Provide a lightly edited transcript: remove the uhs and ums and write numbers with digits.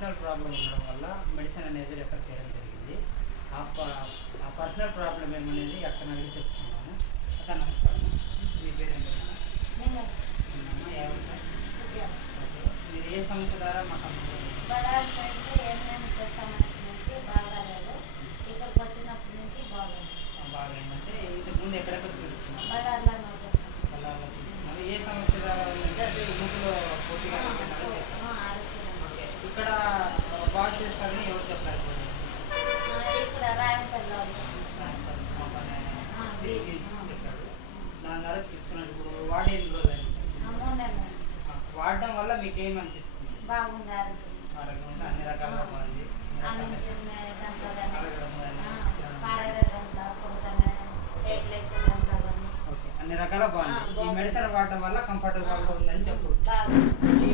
Personal problem ఉండడం వల్ల medicine అనేది రెఫర్ చేయడం జరిగింది. ఆ పర్సనల్ ప్రాబ్లం ఏమనేది అక్కడ అడిగి తెలుసుకున్నాము. అక్క నమస్కారం, మీ పేరేంటి? మీరు ఏ సమస్య ద్వారా మా కంపెనీ బాగాలేదంటే ఇంతకుముందు ఎక్కడెక్కడ చూస్తున్నాం? ఏ సమస్య ద్వారా ఉందంటే అది ఊపిలో పోటీగా ఓకే. ఇక్కడ బాగా చేస్తారని ఎవరు చెప్పారు? చెప్పాడు. దాని ద్వారా తీసుకున్నాడు. ఇప్పుడు వాడే ఎన్ని రోజులు అయింది? వాడడం వల్ల మీకు ఏమనిపిస్తుంది? బాగుంది. ఆరోగ్యం అన్ని రకాలుగా బాగుంది. ఓకే, అన్ని రకాల బాగుంది. ఈ మెడిసిన్ వాడడం వల్ల కంఫర్టబుల్గా ఉందని చెప్పు. ఈ